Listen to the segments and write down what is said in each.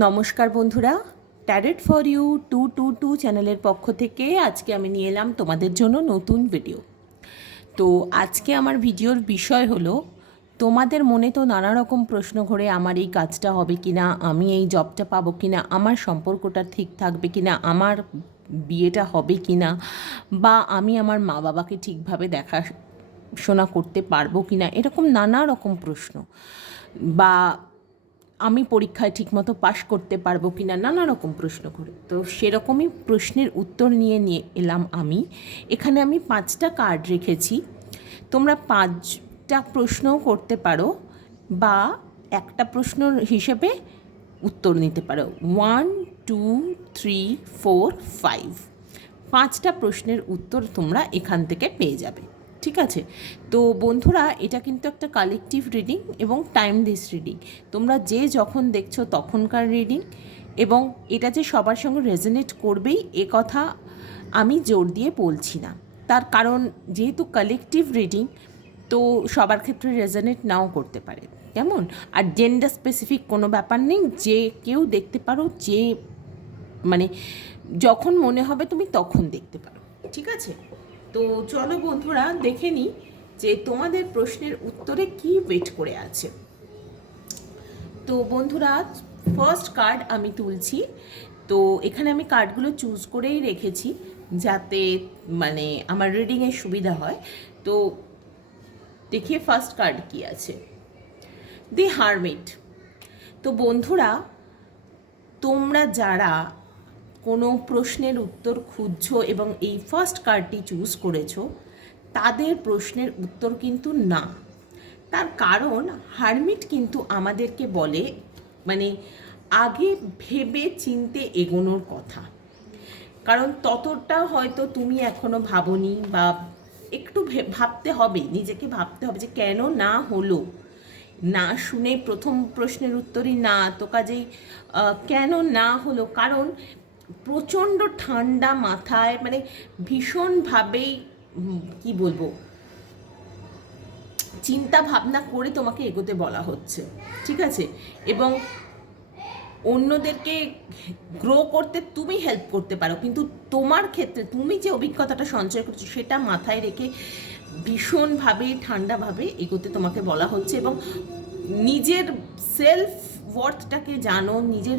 নমস্কার বন্ধুরা, tarot for you 222 চ্যানেলের পক্ষ থেকে আজকে আমি নিয়ে এলাম তোমাদের জন্য নতুন ভিডিও। তো আজকে আমার ভিডিওর বিষয় হলো, তোমাদের মনে তো নানা রকম প্রশ্ন ঘোরে, আমার এই কাজটা হবে কি না, আমি এই জবটা পাবো কি না, আমার সম্পর্কটা ঠিক থাকবে কি না, আমার বিয়েটা হবে কি না, বা আমি আমার মা বাবাকে ঠিকভাবে দেখাশোনা করতে পারবো কি না, এরকম নানা রকম প্রশ্ন, বা আমি পরীক্ষায় ঠিকমতো পাশ করতে পারবো কি না, নানা রকম প্রশ্ন করে। তো সেরকমই প্রশ্নের উত্তর নিয়ে এলাম আমি। এখানে আমি 5টা কার্ড রেখেছি, তোমরা 5টা প্রশ্নও করতে পারো বা একটা প্রশ্ন হিসেবে উত্তর নিতে পারো। 1 2 3 4 5, 5টা প্রশ্নের উত্তর তোমরা এখান থেকে পেয়ে যাবে। ঠিক আছে? তো বন্ধুরা, এটা কিন্তু একটা কালেকটিভ রিডিং এবং টাইম দিস রিডিং। তোমরা যে যখন দেখছো তখনকার রিডিং, এবং এটা যে সবার সঙ্গে রেজোনেট করবেই এ কথা আমি জোর দিয়ে বলছি না। তার কারণ যেহেতু কালেকটিভ রিডিং, তো সবার ক্ষেত্রে রেজোনেট নাও করতে পারে, কেমন? আর জেন্ডার স্পেসিফিক কোনো ব্যাপার নেই, যে কেউ দেখতে পারো, যে মানে যখন মনে হবে তুমি তখন দেখতে পারো। ঠিক আছে? তো চলো বন্ধুরা, দেখে নিই যে তোমাদের প্রশ্নের উত্তরে কি ওয়েট করে আছে। তো বন্ধুরা, ফার্স্ট কার্ড আমি তুলছি। তো এখানে আমি কার্ডগুলো চুজ করেই রেখেছি যাতে মানে আমার রিডিংয়ের সুবিধা হয়। তো দেখিয়ে ফার্স্ট কার্ড কি আছে, দি হারমিট। তো বন্ধুরা, তোমরা যারা কোনো প্রশ্নের উত্তর খুঁজছো এবং এই ফার্স্ট কার্ডটি চুজ করেছো, তাদের প্রশ্নের উত্তর কিন্তু না। তার কারণ হারমিট কিন্তু আমাদেরকে বলে মানে আগে ভেবে চিনতে এগোনোর কথা। কারণ ততটা হয়তো তুমি এখনো ভাবনি, বা একটু ভাবতে হবে, নিজেকে ভাবতে হবে যে কেন না হলো। না শুনে প্রথম প্রশ্নের উত্তরই না, তো কাজেই কেন না হলো, কারণ প্রচণ্ড ঠান্ডা মাথায় মানে ভীষণভাবেই কি বলবো, চিন্তা ভাবনা করে তোমাকে এগোতে বলা হচ্ছে। ঠিক আছে? এবং অন্যদেরকে গ্রো করতে তুমি হেল্প করতে পারো, কিন্তু তোমার ক্ষেত্রে তুমি যে অভিজ্ঞতাটা সঞ্চয় করছো সেটা মাথায় রেখে ভীষণভাবে ঠান্ডাভাবে এগোতে তোমাকে বলা হচ্ছে। এবং নিজের সেলফ ওয়ার্থটাকে জানো, নিজের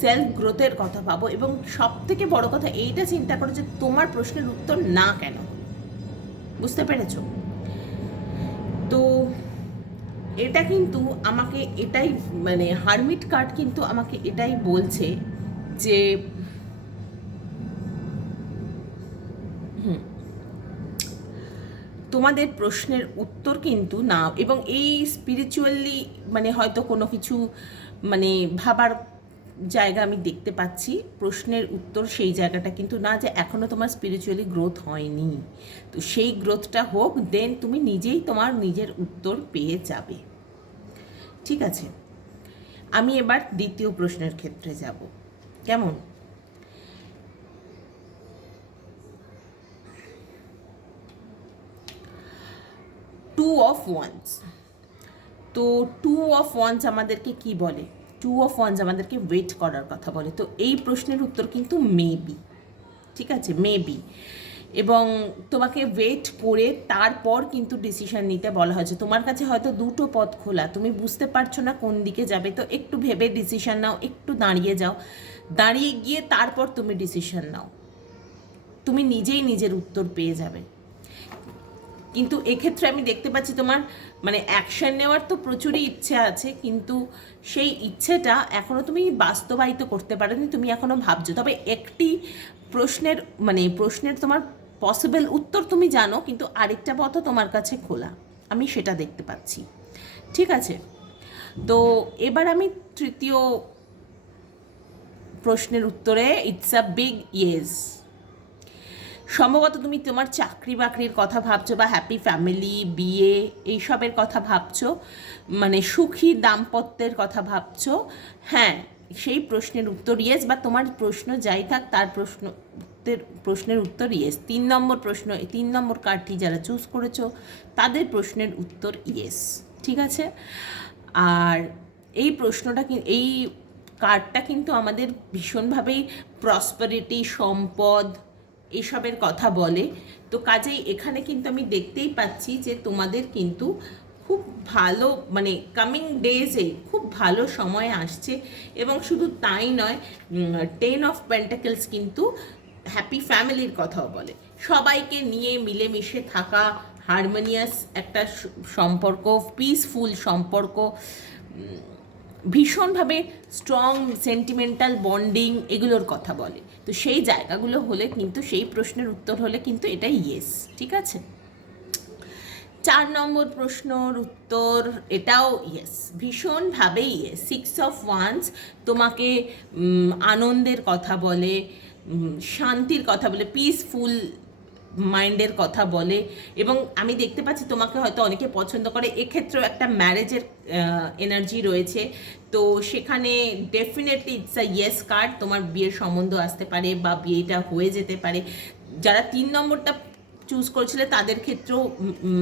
সেলফ গ্রোথের কথা ভাবো, এবং সব থেকে বড় কথা এইটা চিন্তা করো যে তোমার প্রশ্নের উত্তর না কেন। বুঝতে পেরেছো? তো এটা কিন্তু আমাকে এটাই মানে হারমিট কার্ড কিন্তু আমাকে এটাই বলছে যে তোমাদের প্রশ্নের উত্তর কিন্তু না। এবং এই স্পিরিচুয়ালি মানে হয়তো কোনো কিছু মানে ভাবার জায়গা আমি দেখতে পাচ্ছি, প্রশ্নের উত্তর সেই জায়গাটা কিন্তু না, যে এখনও তোমার স্পিরিচুয়ালি গ্রোথ হয়নি। তো সেই গ্রোথটা হোক, দেন তুমি নিজেই তোমার নিজের উত্তর পেয়ে যাবে। ঠিক আছে? আমি এবার দ্বিতীয় প্রশ্নের ক্ষেত্রে যাব, কেমন? Two of wands. তো টু অফ ওয়ান্স আমাদেরকে কি বলে? টু অফ ওয়ান্স আমাদেরকে ওয়েট করার কথা বলে। তো এই প্রশ্নের উত্তর কিন্তু মেবি। ঠিক আছে? মেবি। এবং তোমাকে ওয়েট করে তারপর কিন্তু ডিসিশন নিতে বলা হয়েছে। তোমার কাছে হয়তো দুটো পথ খোলা, তুমি বুঝতে পারছো না কোন দিকে যাবে, তো একটু ভেবে ডিসিশন নাও, একটু দাঁড়িয়ে যাও, দাঁড়িয়ে গিয়ে তারপর তুমি ডিসিশন নাও, তুমি নিজেই নিজের উত্তর পেয়ে যাবে। কিন্তু এক্ষেত্রে আমি দেখতে পাচ্ছি তোমার মানে অ্যাকশন নেওয়ার তো প্রচুরই ইচ্ছে আছে, কিন্তু সেই ইচ্ছেটা এখনও তুমি বাস্তবায়িত করতে পারোনি, তুমি এখনও ভাবছো। তবে একটি প্রশ্নের মানে প্রশ্নের তোমার পসিবল উত্তর তুমি জানো, কিন্তু আরেকটা পথও তোমার কাছে খোলা, আমি সেটা দেখতে পাচ্ছি। ঠিক আছে? তো এবার আমি তৃতীয় প্রশ্নের উত্তরে, ইটস আ বিগ ইয়েস। সম্ভবত তুমি তোমার চাকরি বাকরির কথা ভাবছো, বা হ্যাপি ফ্যামিলি, বিয়ে, এইসবের কথা ভাবছো, মানে সুখী দাম্পত্যের কথা ভাবছো। হ্যাঁ, সেই প্রশ্নের উত্তর ইয়েস, বা তোমার প্রশ্ন যাই থাক তার প্রশ্নের উত্তর ইয়েস। 3 নম্বর প্রশ্ন, 3 নম্বর কার্ডটি যারা চুজ করেছো তাদের প্রশ্নের উত্তর ইয়েস। ঠিক আছে? আর এই প্রশ্নটা এই কার্ডটা কিন্তু আমাদের ভীষণভাবেই প্রসপারিটি, সম্পদ এসবের কথা বলে। তো কাজেই এখানে কিন্তু আমি দেখতেই পাচ্ছি যে তোমাদের কিন্তু খুব ভালো মানে কামিং ডেজে খুব ভালো সময় আসছে। এবং শুধু তাই নয়, 10 অফ পেন্টাকেলস কিন্তু হ্যাপি ফ্যামিলির কথাও বলে। সবাইকে নিয়ে মিলেমিশে থাকা, হারমোনিয়াস একটা সম্পর্ক, পিসফুল সম্পর্ক, ভীষণভাবে স্ট্রং সেন্টিমেন্টাল বন্ডিং এগুলোর কথা বলে। তো সেই জায়গাগুলো হলে কিন্তু, সেই প্রশ্নের উত্তর হলে কিন্তু এটা ইয়েস। ঠিক আছে, 4 নম্বর প্রশ্নর উত্তর এটাও ইয়েস, ভীষণভাবে ইয়েস। 6 অফ ওয়ান্স তোমাকে আনন্দের কথা বলে, শান্তির কথা বলে, পিসফুল মাইন্ডের কথা বলে। এবং আমি দেখতে পাচ্ছি তোমাকে হয়তো অনেকে পছন্দ করে, এক্ষেত্রেও একটা ম্যারেজের এনার্জি রয়েছে। তো সেখানে definitely it's a yes card, তোমার বিয়ের সম্বন্ধ আসতে পারে বা বিয়েটা হয়ে যেতে পারে। যারা 3 নম্বরটা চুজ করেছিলে তাদের ক্ষেত্রেও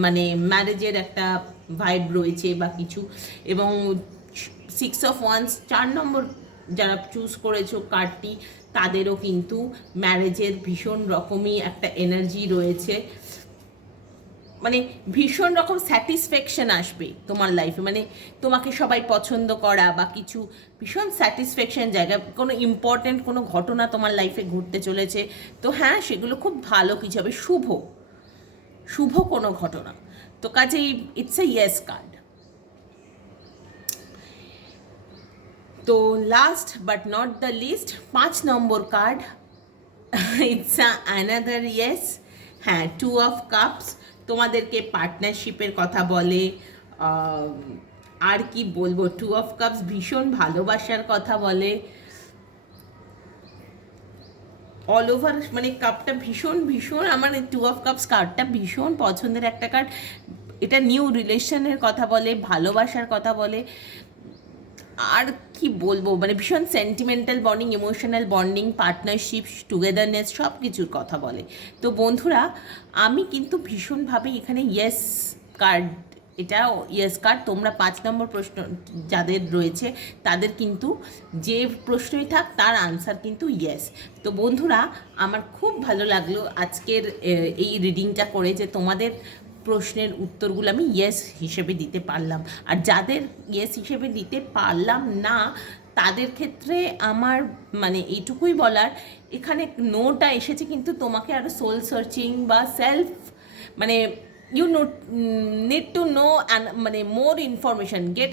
মানে ম্যারেজের একটা ভাইব রয়েছে বা কিছু। এবং 6 অফ ওয়ান্স 4 নম্বর যারা চুজ করেছো কার্ডটি, তাদেরও কিন্তু ম্যারেজের ভীষণ রকমই একটা এনার্জি রয়েছে। মানে ভীষণ রকম স্যাটিসফ্যাকশন আসবে তোমার লাইফে, মানে তোমাকে সবাই পছন্দ করা বা কিছু ভীষণ স্যাটিসফ্যাকশন জায়গা, কোনো ইম্পর্ট্যান্ট কোনো ঘটনা তোমার লাইফে ঘটতে চলেছে। তো হ্যাঁ, সেগুলো খুব ভালো কিছু হবে, শুভ শুভ কোনো ঘটনা। তো কাজেই ইটস এ ইয়েস কার্ড। তো last but not the least, 5 number card, it's another yes. হ্যাঁ, 2 অফ কাপস তোমাদেরকে পার্টনারশিপের কথা বলে। আর কি বলবো, 2 অফ কাপস ভীষণ ভালোবাসার কথা বলে। অল ওভার মানে কাপটা ভীষণ ভীষণ আমার 2 অফ কাপস কার্ডটা ভীষণ পছন্দের একটা কার্ড। এটা নিউ রিলেশনের কথা বলে, ভালোবাসার কথা বলে। আর কি বলবো, মানে ভীষণ sentimental bonding, emotional bonding, partnership, togetherness সব কিছুর কথা বলে। তো বন্ধুরা, আমি কিন্তু ভীষণভাবে এখানে ইয়েস কার্ড, এটা ইয়েস কার্ড। তোমরা 5 নম্বর প্রশ্ন যাদের রয়েছে তাদের কিন্তু যে প্রশ্নই থাক তার আনসার কিন্তু ইয়েস। তো বন্ধুরা, আমার খুব ভালো লাগলো আজকের এই রিডিংটা করে, যে তোমাদের প্রশ্নের উত্তরগুলো আমি ইয়েস হিসেবে দিতে পারলাম। আর যাদের ইয়েস হিসেবে দিতে পারলাম না তাদের ক্ষেত্রে আমার মানে এইটুকুই বলার, এখানে নোটা এসেছে কিন্তু তোমাকে আরও সোল সার্চিং বা সেলফ মানে ইউ নিড টু নো মানে মোর ইনফরমেশান, গেট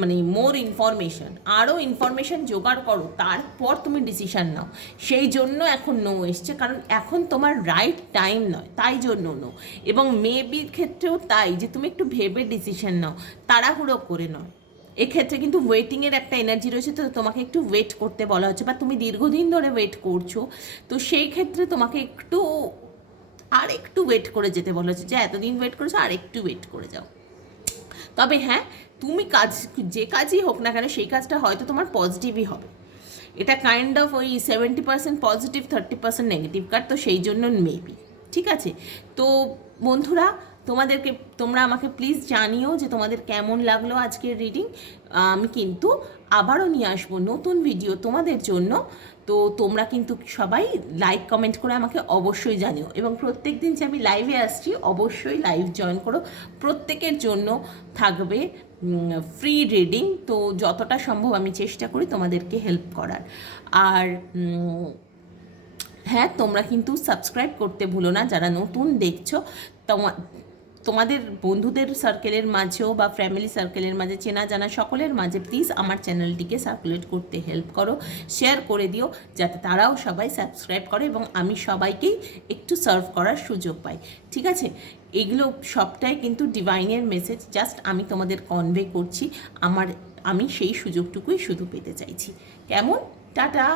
মানে মোর ইনফরমেশান, আরও ইনফরমেশান জোগাড় করো, তারপর তুমি ডিসিশান নাও। সেই জন্য এখন নো এসছে, কারণ এখন তোমার রাইট টাইম নয়, তাই জন্য নো। এবং মেবির ক্ষেত্রেও তাই, যে তুমি একটু ভেবে ডিসিশান নাও, তাড়াহুড়ো করে নয়। এক্ষেত্রে কিন্তু ওয়েটিংয়ের একটা এনার্জি রয়েছে, তো তোমাকে একটু ওয়েট করতে বলা হচ্ছে, বা তুমি দীর্ঘদিন ধরে ওয়েট করছো, তো সেই ক্ষেত্রে তোমাকে একটু আর একটু ওয়েট করে যেতে বলা হচ্ছে, যে এতদিন ওয়েট করেছো আর একটু ওয়েট করে যাও। তবে হ্যাঁ, তুমি কাজ যে কাজই হোক না কেন সেই কাজটা হয়তো তোমার পজিটিভই হবে। এটা কাইন্ড অফ ওই 70% পজিটিভ 30% নেগেটিভ কার্ড, তো সেই জন্য মেবি। ঠিক আছে, তো বন্ধুরা, তোমরা আমাকে প্লিজ জানিও যে তোমাদের কেমন লাগলো আজকের রিডিং। আমি কিন্তু আবারও নিয়ে আসবো নতুন ভিডিও তোমাদের জন্য। তো তোমরা কিন্তু সবাই লাইক কমেন্ট করে আমাকে অবশ্যই জানিও, এবং প্রত্যেক দিন যে আমি লাইভে আসছি অবশ্যই লাইভ জয়েন করো। প্রত্যেকের জন্য থাকবে ফ্রি রিডিং, তো যতটা সম্ভব আমি চেষ্টা করি তোমাদেরকে হেল্প করার। আর হ্যাঁ, তোমরা কিন্তু সাবস্ক্রাইব করতে ভুলো না যারা নতুন দেখছো। তোমাদের বন্ধুদের সার্কেলের মাঝেও বা ফ্যামিলি সার্কেলের মাঝে, চেনা জানা সকলের মাঝে প্লিজ আমার চ্যানেলটিকে সার্কুলেট করতে হেল্প করো, শেয়ার করে দিও, যাতে তারাও সবাই সাবস্ক্রাইব করে এবং আমি সবাইকেই একটু সার্ভ করার সুযোগ পাই। ঠিক আছে, এগুলো সবটাই কিন্তু ডিভাইনের মেসেজ, জাস্ট আমি তোমাদের কনভে করছি। আমি সেই সুযোগটুকুই শুধু পেতে চাইছি। কেমন? টাটা।